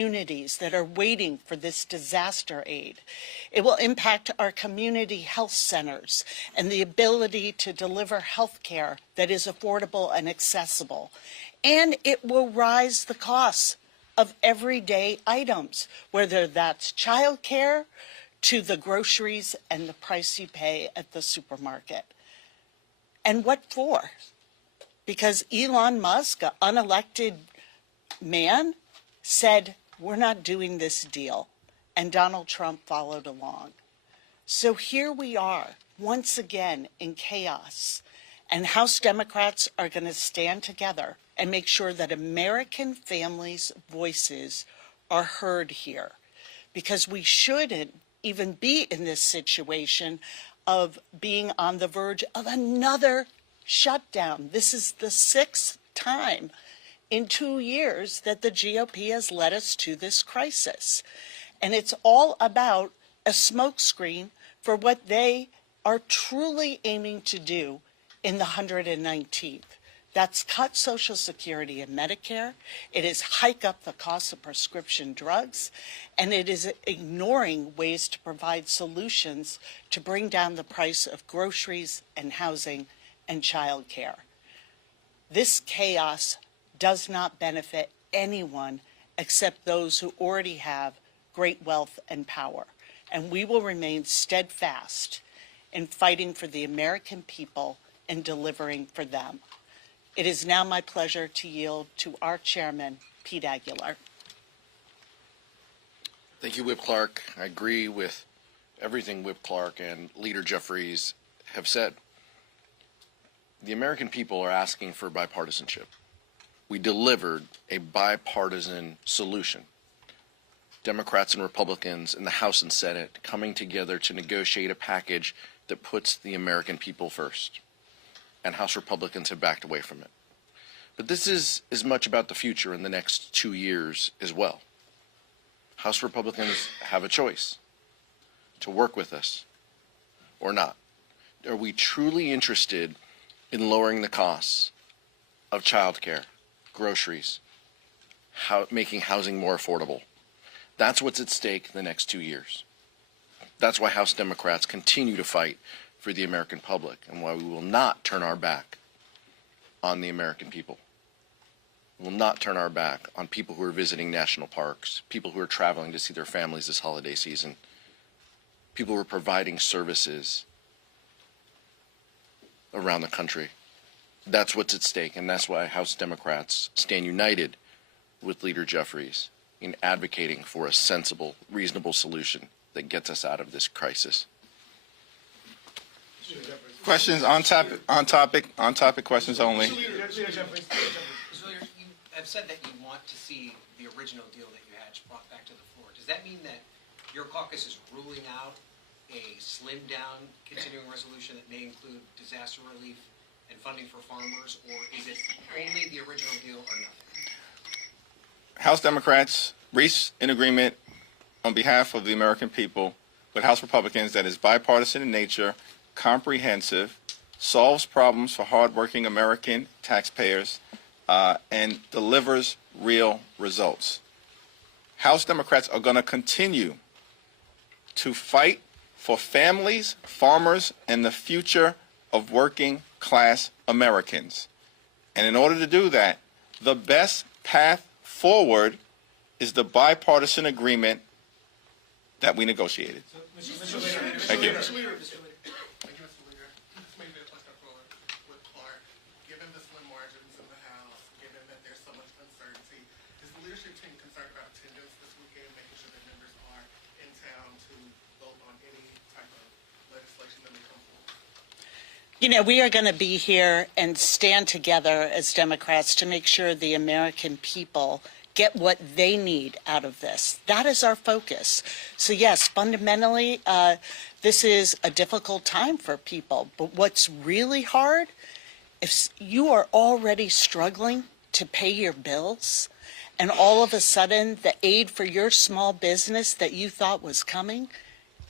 communities that are waiting for this disaster aid. It will impact our community health centers and the ability to deliver health care that is affordable and accessible. And it will rise the costs of everyday items, whether that's childcare to the groceries and the price you pay at the supermarket. And what for? Because Elon Musk, an unelected man, said, we're not doing this deal. And Donald Trump followed along. So here we are, once again, in chaos. And House Democrats are going to stand together and make sure that American families' voices are heard here. Because we shouldn't even be in this situation of being on the verge of another shutdown. This is the 6th time in 2 years that the GOP has led us to this crisis. And it's all about a smokescreen for what they are truly aiming to do in the 119th. That's cut Social Security and Medicare. It is hike up the cost of prescription drugs. And it is ignoring ways to provide solutions to bring down the price of groceries and housing and child care. This chaos does not benefit anyone except those who already have great wealth and power. And we will remain steadfast in fighting for the American people and delivering for them. It is now my pleasure to yield to our chairman, Pete Aguilar. Thank you, Whip Clark. I agree with everything Whip Clark and Leader Jeffries have said. The American people are asking for bipartisanship. We delivered a bipartisan solution. Democrats and Republicans in the House and Senate coming together to negotiate a package that puts the American people first. And House Republicans have backed away from it. But this is as much about the future in the next 2 years as well. House Republicans have a choice to work with us or not. Are we truly interested in lowering the costs of childcare, groceries, making housing more affordable? That's what's at stake in the next 2 years. That's why House Democrats continue to fight for the American public and why we will not turn our back on the American people. We will not turn our back on people who are visiting national parks, people who are traveling to see their families this holiday season, people who are providing services around the country. That's what's at stake, and that's why House Democrats stand united with Leader Jeffries in advocating for a sensible, reasonable solution that gets us out of this crisis. Questions on topic questions only. Mr. Leader, you have said that you want to see the original deal that you had brought back to the floor. Does that mean that your caucus is ruling out a slimmed down continuing resolution that may include disaster relief and funding for farmers, or is it only the original deal or nothing? House Democrats reached an agreement on behalf of the American people with House Republicans that is bipartisan in nature, comprehensive, solves problems for hardworking American taxpayers, and delivers real results. House Democrats are going to continue to fight for families, farmers, and the future of working class Americans. And in order to do that, the best path forward is the bipartisan agreement that we negotiated. Thank you. You know, we are going to be here and stand together as Democrats to make sure the American people get what they need out of this. That is our focus. So yes, fundamentally, this is a difficult time for people. But what's really hard, if you are already struggling to pay your bills, and all of a sudden the aid for your small business that you thought was coming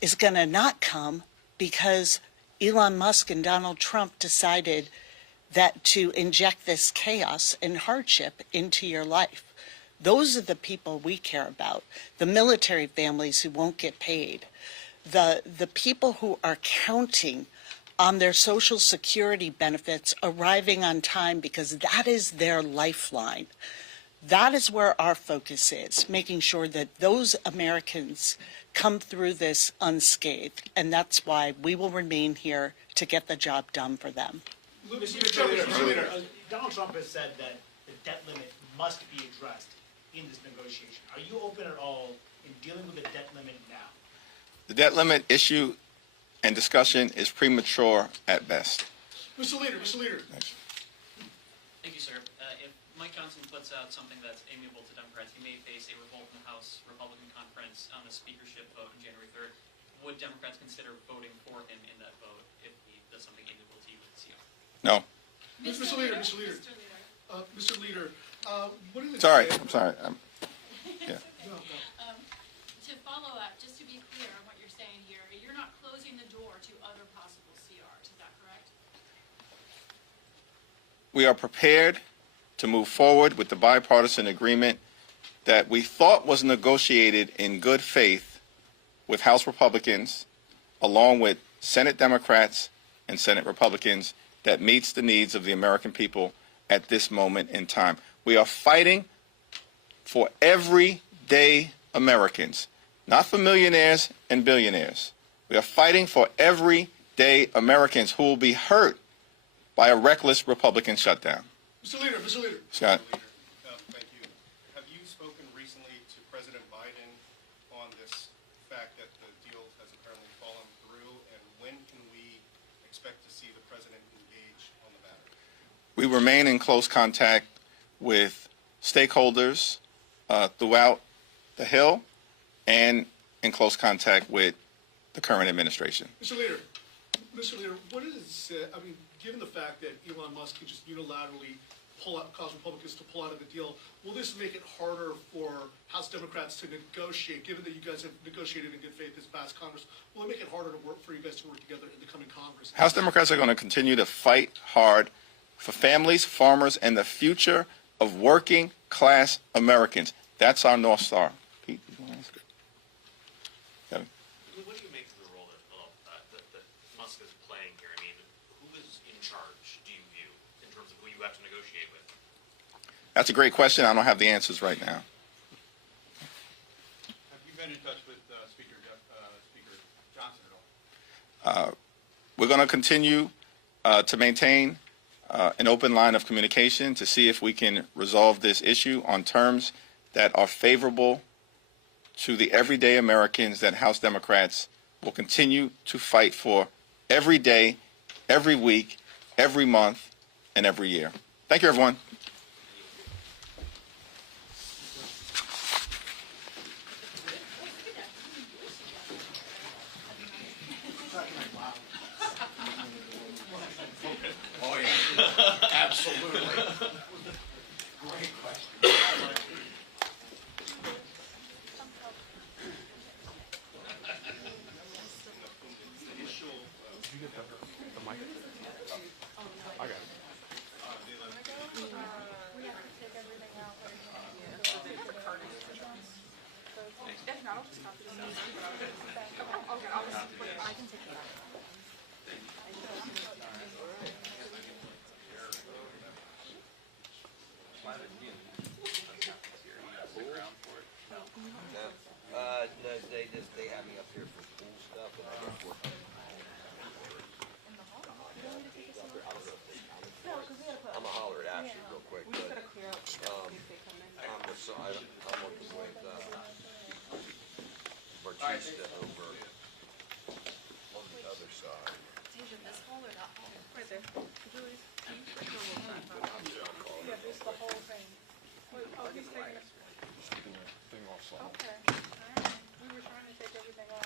is going to not come because Elon Musk and Donald Trump decided that to inject this chaos and hardship into your life. Those are the people we care about, the military families who won't get paid, the people who are counting on their Social Security benefits arriving on time because that is their lifeline. That is where our focus is, making sure that those Americans come through this unscathed, and that's why we will remain here to get the job done for them. Mr. Leader, Donald Trump has said that the debt limit must be addressed in this negotiation. Are you open at all in dealing with the debt limit now? The debt limit issue and discussion is premature at best. Mr. Leader. Thank you, sir. If Mike Johnson puts out something that's amiable to Democrats, he may face a revolt in the House Republican conference on the speakership vote on January 3rd. Would Democrats consider voting for him in that vote if he does something amiable to you with the CR? No. Mr. Leader. Mr. Leader, what is it? Sorry. I'm sorry. Yeah. To follow up, just to be clear on what you're saying here, you're not closing the door to other possible CRs, is that correct? We are prepared to move forward with the bipartisan agreement that we thought was negotiated in good faith with House Republicans, along with Senate Democrats and Senate Republicans, that meets the needs of the American people at this moment in time. We are fighting for everyday Americans, not for millionaires and billionaires. We are fighting for everyday Americans who will be hurt by a reckless Republican shutdown. Mr. Leader. Scott. Thank you. Have you spoken recently to President Biden on this fact that the deal has apparently fallen through, and when can we expect to see the president engage on the matter? We remain in close contact with stakeholders throughout the Hill and in close contact with the current administration. Mr. Leader, what does it say? I mean, given the fact that Elon Musk could just unilaterally cause Republicans to pull out of the deal, will this make it harder for House Democrats to negotiate, given that you guys have negotiated in good faith this past Congress? Will it make it harder for you guys to work together in the coming Congress? House Democrats are going to continue to fight hard for families, farmers, and the future of working class Americans. That's our North Star. Pete, you want to ask? Kevin? What do you make of the role that Musk is playing here? I mean, who is in charge, do you view, in terms of who you have to negotiate with? That's a great question. I don't have the answers right now. Have you been in touch with Speaker Johnson at all? We're going to continue to maintain an open line of communication to see if we can resolve this issue on terms that are favorable to the everyday Americans that House Democrats will continue to fight for every day, every week, every month, and every year. Thank you, everyone. Absolutely. Great question. No, they have me up here for pool stuff, and I just work on it. I'm gonna holler at Ashley real quick, but, I'm working with, Batista over on the other side. This hole or that hole? Right there. Yeah, just the whole thing. Oh, he's taking it. Okay. All right. We were trying to take everything out.